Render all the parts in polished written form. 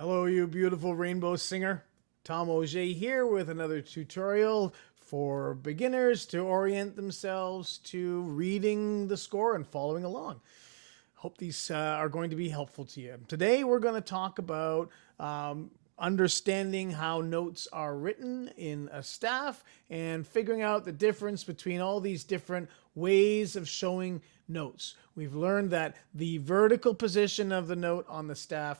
Hello, you beautiful rainbow singer. Tom Auger here with another tutorial for beginners to orient themselves to reading the score and following along. Hope these are going to be helpful to you. Today we're going to talk about understanding how notes are written in a staff and figuring out the difference between all these different ways of showing notes. We've learned that the vertical position of the note on the staff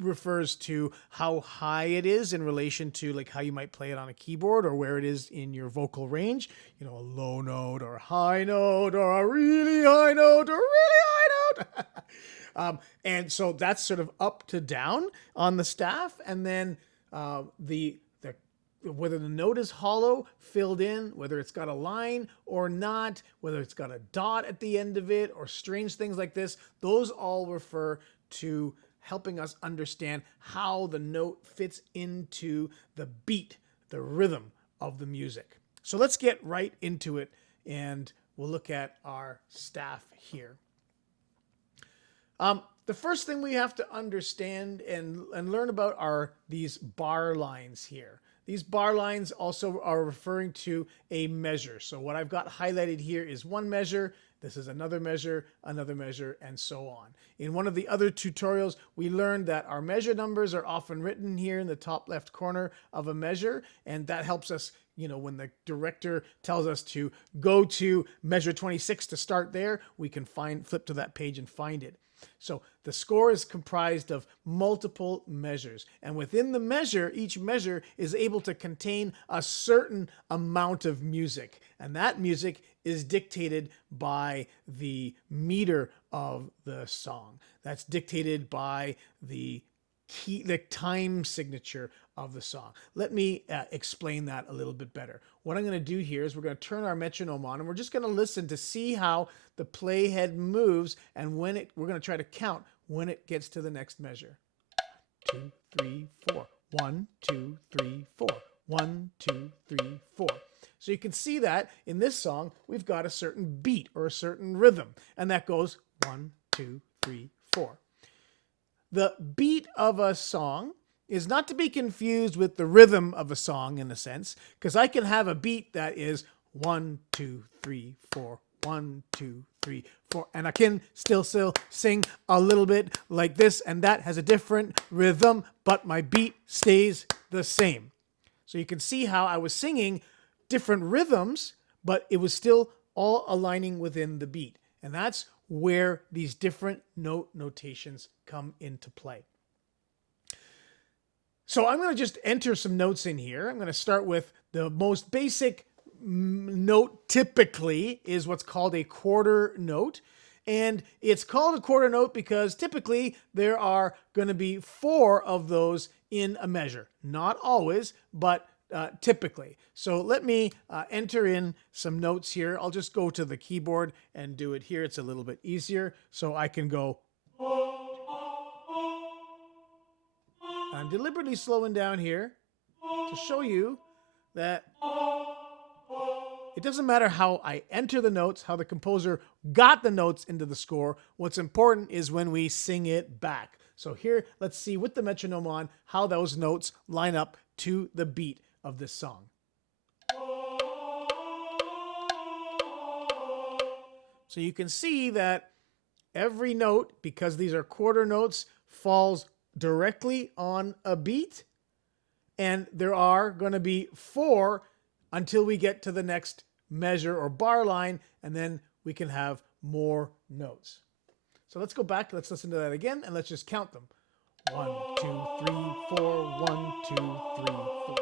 refers to how high it is in relation to like how you might play it on a keyboard or where it is in your vocal range. You know, a low note or a high note or a really high note or a really high note. And so that's sort of up to down on the staff. And then the whether the note is hollow, filled in, whether it's got a line or not, whether it's got a dot at the end of it or strange things like this, those all refer to helping us understand how the note fits into the beat, the rhythm of the music. So let's get right into it and we'll look at our staff here. The first thing we have to understand and learn about are these bar lines here. These bar lines also are referring to a measure. So what I've got highlighted here is one measure, this is another measure, and so on. In one of the other tutorials, we learned that our measure numbers are often written here in the top left corner of a measure, and that helps us, you know, when the director tells us to go to measure 26 to start there, we can flip to that page and find it. So the score is comprised of multiple measures, and within the measure, each measure is able to contain a certain amount of music, and that music is dictated by the meter of the song. That's dictated by the key, the time signature of the song. Let me explain that a little bit better. What I'm going to do here is we're going to turn our metronome on and we're just going to listen to see how the playhead moves, and when we're going to try to count when it gets to the next measure. 2, 3, 4. 1, 2, 3, 4. 1, 2, 3, 4. So you can see that in this song, we've got a certain beat or a certain rhythm, and that goes 1, 2, 3, 4. The beat of a song is not to be confused with the rhythm of a song in a sense, because I can have a beat that is 1, 2, 3, 4, 1, 2, 3, 4, and I can still sing a little bit like this, and that has a different rhythm, but my beat stays the same. So you can see how I was singing different rhythms, but it was still all aligning within the beat. And that's where these different note notations come into play. So I'm going to just enter some notes in here. I'm going to start with the most basic note typically is what's called a quarter note. And it's called a quarter note because typically there are going to be 4 of those in a measure. Not always, but typically. So let me enter in some notes here. I'll just go to the keyboard and do it here. It's a little bit easier. So I can go. I'm deliberately slowing down here to show you that it doesn't matter how I enter the notes, how the composer got the notes into the score. What's important is when we sing it back. So here, let's see with the metronome on how those notes line up to the beat of this song. So you can see that every note, because these are quarter notes, falls directly on a beat. And there are going to be 4 until we get to the next measure or bar line, and then we can have more notes. So let's go back, let's listen to that again, and let's just count them. 1, 2, 3, 4, 1, 2, 3, 4.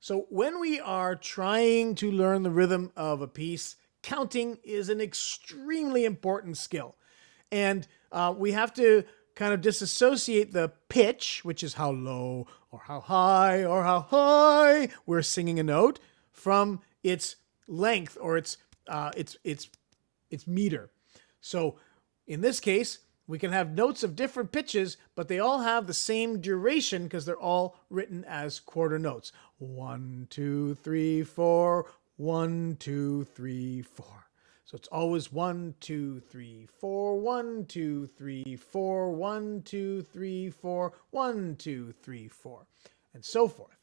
So when we are trying to learn the rhythm of a piece, counting is an extremely important skill. And we have to kind of disassociate the pitch, which is how low or how high we're singing a note, from its length or its meter. So in this case, we can have notes of different pitches, but they all have the same duration because they're all written as quarter notes. 1, 2, 3, 4, 1, 2, 3, 4. So it's always 1, 2, 3, 4, 1, 2, 3, 4, 1, 2, 3, 4, 1, 2, 3, 4, and so forth.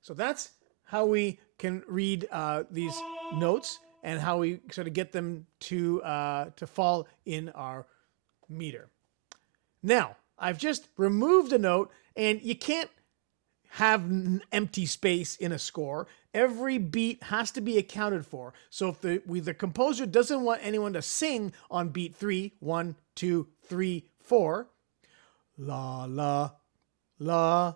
So that's how we can read these notes and how we sort of get them to fall in our meter. Now, I've just removed a note, and you can't have empty space in a score. Every beat has to be accounted for. So if the composer doesn't want anyone to sing on beat 3, 1, 2, 3, 4, la, la, la,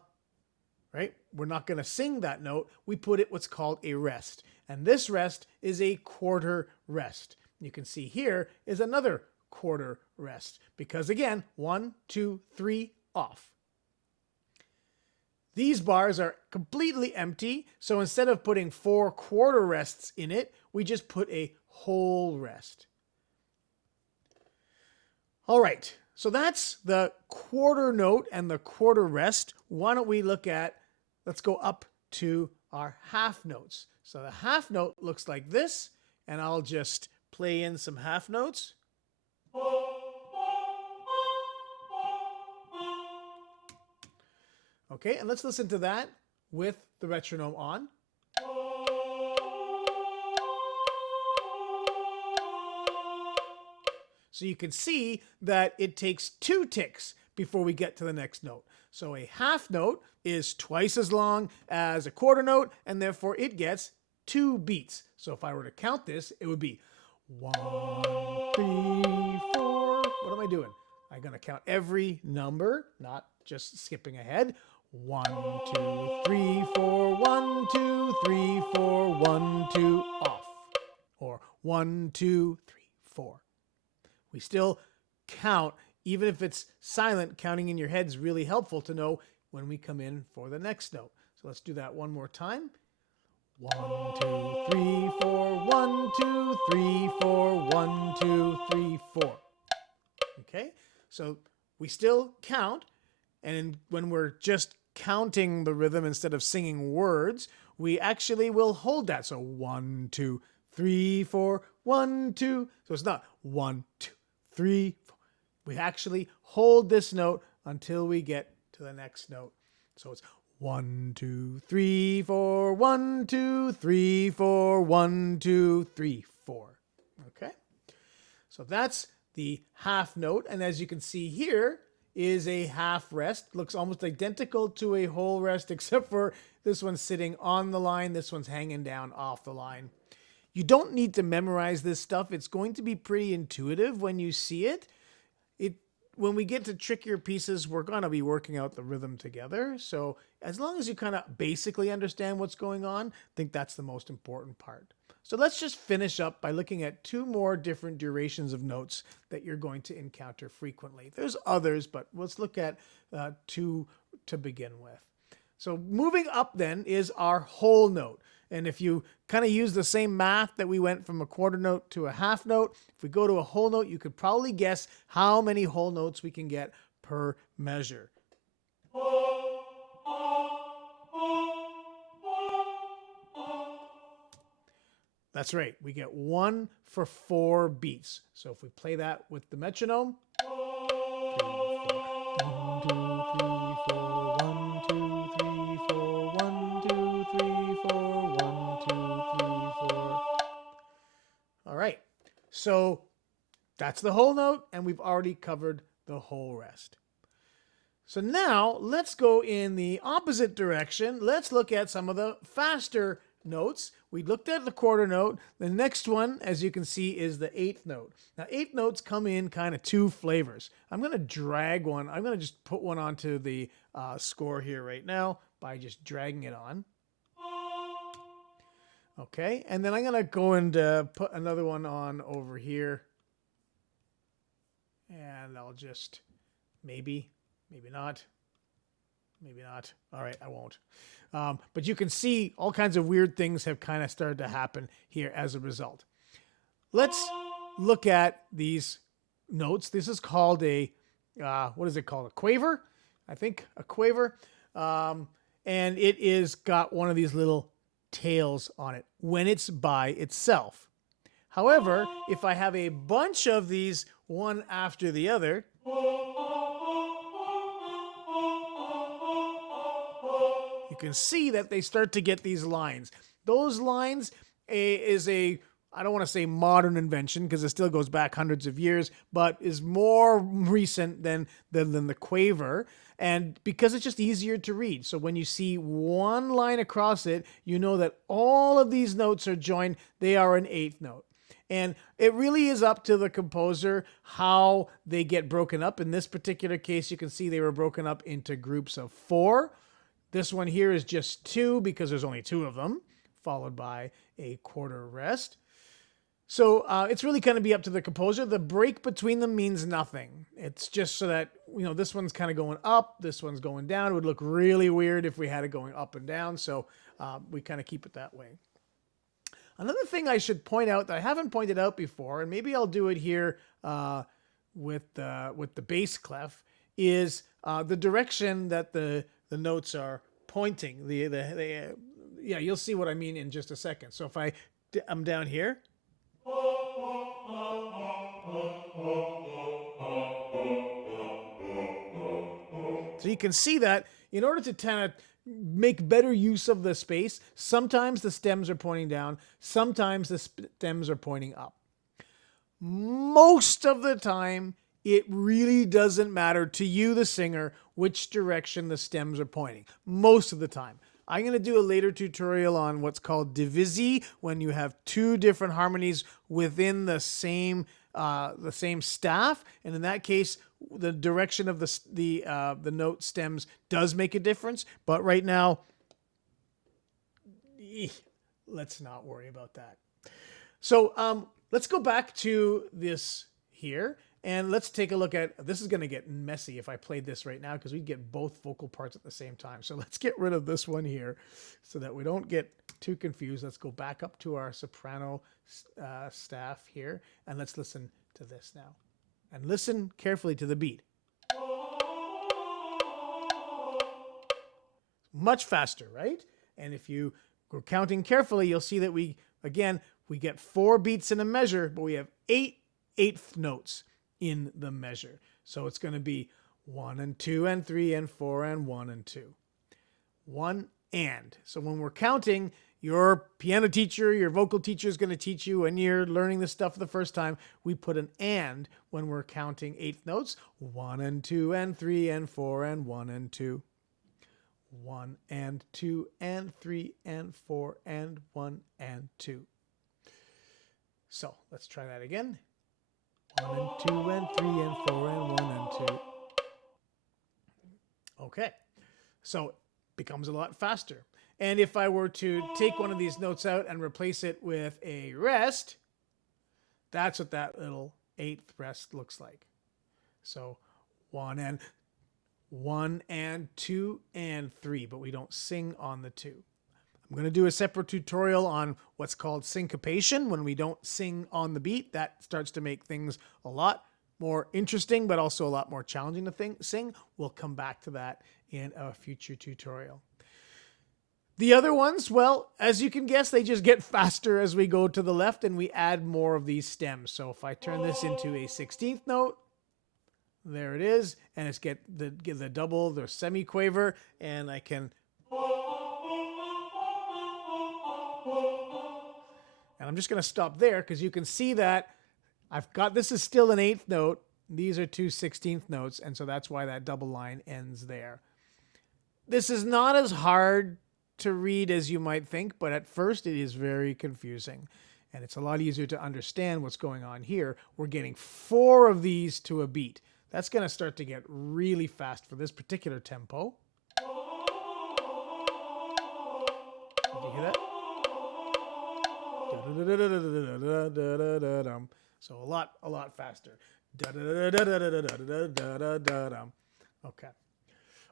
right? We're not going to sing that note. We put it what's called a rest. And this rest is a quarter rest. You can see here is another quarter rest because again, 1, 2, 3, off. These bars are completely empty, so instead of putting 4 quarter rests in it, we just put a whole rest. All right, so that's the quarter note and the quarter rest. Why don't we look at, let's go up to our half notes. So the half note looks like this, and I'll just play in some half notes. Okay, and let's listen to that with the metronome on. So you can see that it takes 2 ticks before we get to the next note. So a half note is twice as long as a quarter note, and therefore it gets 2 beats. So if I were to count this, it would be 1, 3, 4. What am I doing? I'm going to count every number, not just skipping ahead. 1, 2, 3, 4, 1, 2, 3, 4, 1, 2, off. Or 1, 2, 3, 4. We still count, even if it's silent, counting in your head is really helpful to know when we come in for the next note. So let's do that one more time. 1, 2, 3, 4, 1, 2, 3, 4, 1, 2, 3, 4. Okay, so we still count, and when we're just counting the rhythm instead of singing words, we actually will hold that. So 1, 2, 3, 4, 1, 2. So it's not 1, 2, 3, 4. We actually hold this note until we get to the next note. So it's 1, 2, 3, 4, 1, 2, 3, 4, 1, 2, 3, 4. Okay, so that's the half note, and as you can see here is a half rest. Looks almost identical to a whole rest, except for this one's sitting on the line, this one's hanging down off the line. You don't need to memorize this stuff. It's going to be pretty intuitive when you see it. When we get to trickier pieces, we're going to be working out the rhythm together. So as long as you kind of basically understand what's going on, I think that's the most important part. So let's just finish up by looking at 2 more different durations of notes that you're going to encounter frequently. There's others, but let's look at 2 to begin with. So moving up then is our whole note. And if you kind of use the same math that we went from a quarter note to a half note, if we go to a whole note, you could probably guess how many whole notes we can get per measure. That's right, we get 1 for 4 beats. So if we play that with the metronome, 3, 4, 1, 2, 3, 4, 1, 2, 3, 4, 1, 2, 3, 4, 1, 2, 3, 4. All right, so that's the whole note, and we've already covered the whole rest. So now let's go in the opposite direction. Let's look at some of the faster notes. We looked at the quarter note. The next one, as you can see, is the 8th note. Now, 8th notes come in kind of 2 flavors. I'm going to drag one. I'm going to just put one onto the score here right now by just dragging it on. Okay, and then I'm going to go and put another one on over here. And I'll just maybe not. All right, I won't. But you can see all kinds of weird things have kind of started to happen here as a result. Let's look at these notes. This is called a, what is it called? A quaver? I think a quaver. And it is got one of these little tails on it when it's by itself. However, if I have a bunch of these one after the other, you can see that they start to get these lines. Those lines is a, I don't want to say modern invention because it still goes back hundreds of years, but is more recent than the quaver. And because it's just easier to read. So when you see one line across it, you know that all of these notes are joined. They are an eighth note. And it really is up to the composer how they get broken up. In this particular case, you can see they were broken up into groups of 4. This one here is just 2 because there's only 2 of them, followed by a quarter rest. So it's really going to be up to the composer. The break between them means nothing. It's just so that, you know, this one's kind of going up, this one's going down. It would look really weird if we had it going up and down. So we kind of keep it that way. Another thing I should point out that I haven't pointed out before, and maybe I'll do it here with the bass clef, is the direction that the notes are pointing. Yeah, you'll see what I mean in just a second. So if I'm down here. So you can see that in order to kind of make better use of the space, sometimes the stems are pointing down, sometimes the stems are pointing up. Most of the time, it really doesn't matter to you, the singer, which direction the stems are pointing. Most of the time. I'm going to do a later tutorial on what's called divisi, when you have 2 different harmonies within the same staff, and in that case, the direction of the note stems does make a difference. But right now, let's not worry about that. So let's go back to this here. And let's take a look at, this is going to get messy if I played this right now because we'd get both vocal parts at the same time. So let's get rid of this one here so that we don't get too confused. Let's go back up to our soprano staff here and let's listen to this now. And listen carefully to the beat. Much faster, right? And if you go counting carefully, you'll see that we get 4 beats in a measure, but we have 8 eighth notes in the measure. So it's going to be 1 and 2 and 3 and 4 and 1 and 2. 1 and. So when we're counting, your piano teacher, your vocal teacher is going to teach you when you're learning this stuff the first time. We put an and when we're counting eighth notes. 1 and 2 and 3 and 4 and 1 and 2. 1 and 2 and 3 and 4 and 1 and 2. So let's try that again. 1 and 2 and 3 and 4 and 1 and 2. Okay, so it becomes a lot faster. And if I were to take one of these notes out and replace it with a rest, that's what that little 8th rest looks like. So 1 and 2 and 3, but we don't sing on the 2. I'm going to do a separate tutorial on what's called syncopation, when we don't sing on the beat. That starts to make things a lot more interesting, but also a lot more challenging to sing. We'll come back to that in a future tutorial. The other ones, well, as you can guess, they just get faster as we go to the left and we add more of these stems. So if I turn this into a 16th note, there it is, and it's get the double, the semi-quaver, and I can... And I'm just going to stop there because you can see that I've got, this is still an 8th note. These are 2 16th notes, and so that's why that double line ends there. This is not as hard to read as you might think, but at first it is very confusing. And it's a lot easier to understand what's going on here. We're getting 4 of these to a beat. That's going to start to get really fast for this particular tempo. Did you hear that? So a lot faster. Okay.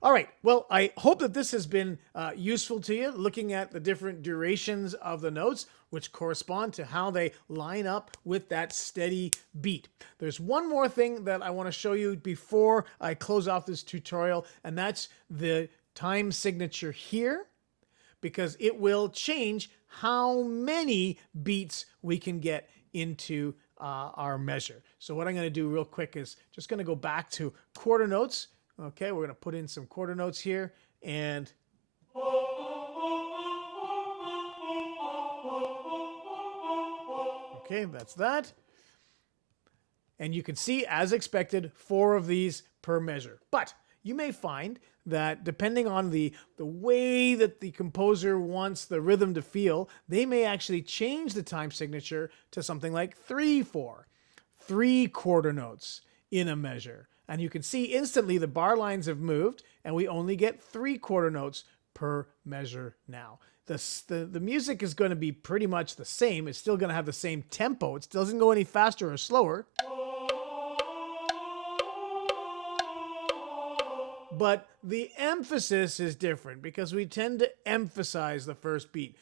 All right. Well, I hope that this has been useful to you, looking at the different durations of the notes, which correspond to how they line up with that steady beat. There's one more thing that I want to show you before I close off this tutorial, and that's the time signature here, because it will change how many beats we can get into our measure. So what I'm going to do real quick is just going to go back to quarter notes. Okay, we're going to put in some quarter notes here, and okay, that's that. And you can see, as expected, 4 of these per measure. But you may find that depending on the way that the composer wants the rhythm to feel, they may actually change the time signature to something like 3/4, 3 quarter notes in a measure. And you can see instantly the bar lines have moved, and we only get 3 quarter notes per measure now. The music is going to be pretty much the same. It's still going to have the same tempo. It doesn't go any faster or slower. But the emphasis is different because we tend to emphasize the first beat.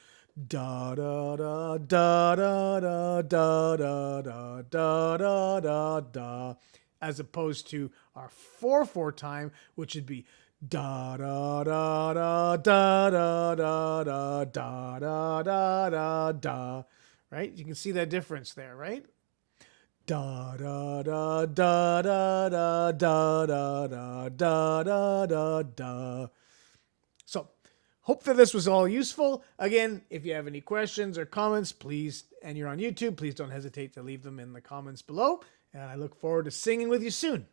Da da da da da da da da da da da da da, as opposed to our 4/4 time, which would be da da da da da da da da da da da da da. Right? You can see that difference there, right? Da da da da da da da da da da da da da. So, hope that this was all useful. Again, if you have any questions or comments, please, and you're on YouTube, please don't hesitate to leave them in the comments below. And I look forward to singing with you soon.